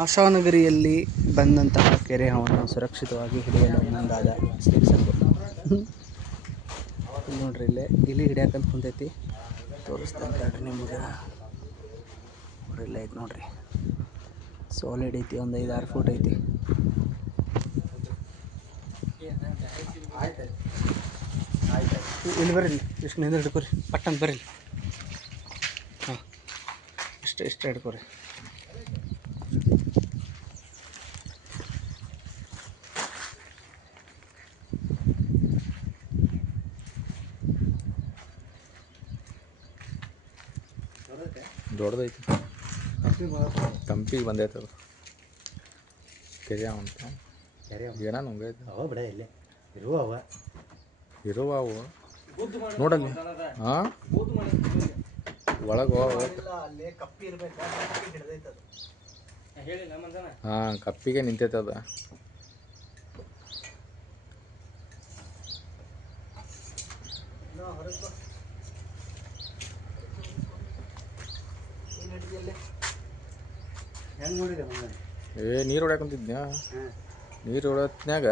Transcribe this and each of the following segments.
ಆಶಾನಗರಿಯಲ್ಲಿ ಬಂದಂತಹ ಕೆರೆ ಹಾವನ್ನು ಸುರಕ್ಷಿತವಾಗಿ ಹಿಡಿಯಲು ಮುಂದಾದ ಶ್ರೀಸಂಗು. ಇಲ್ಲಿ ನೋಡ್ರಿ, ಇಲ್ಲಿ ಹಿಡಿಯಾಕಂತ ಕುಂತೈತಿ. ತೋರಿಸ್ತೇನೆ ತಡ್ರಿ ನಿಮ್ಗೆ. ನೋಡ್ರಿ, ಇಲ್ಲ ಐತಿ ನೋಡ್ರಿ, ಸಾಲಿಡ್ ಐತಿ. ಒಂದು 5-6 ಫೂಟ್ ಐತಿ. ಇಲ್ಲಿ ಬರ್ರಿ, ಇಷ್ಟು ನಿಂದ ಹಿಡ್ಕೊರಿ, ಪಟ್ಟಂತ ಬರ್ರಿ. ಹಾಂ, ಇಷ್ಟು ಹಿಡ್ಕೊರಿ. ದೊಡ್ಡದೈತಿ, ತಂಪಿಗೆ ಬಂದೈತೆ ಅದು ಕೆರೆ ಅಂತ. ಏನ ನುಂಗೈತೆ ಅವ ಬಿಡ, ಇಲ್ಲೇ ಇರುವ ಅವು ನೋಡಲ್ಲಿ. ಹಾಂ, ಒಳಗೆ ಹಾಂ, ಕಪ್ಪಿಗೆ ನಿಂತೈತೆ ಅದು. ನೀರು ಹೊಡ್ಯಾಕಂತಿದ್ನ್ಯಾ. ನೀರು ಹೊಡತ್ನ್ಯಾಗ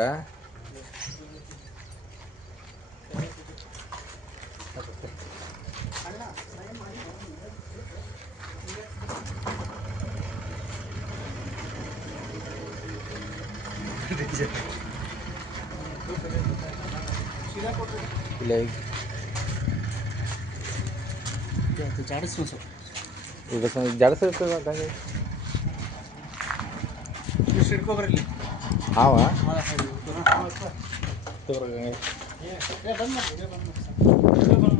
ಇಲ್ಲ ಜಾಡಿಸಿರ್ತದೆ. ಹಿಡ್ಕೊಬರ್ಲಿ. ಹಾವ ಬಂದ್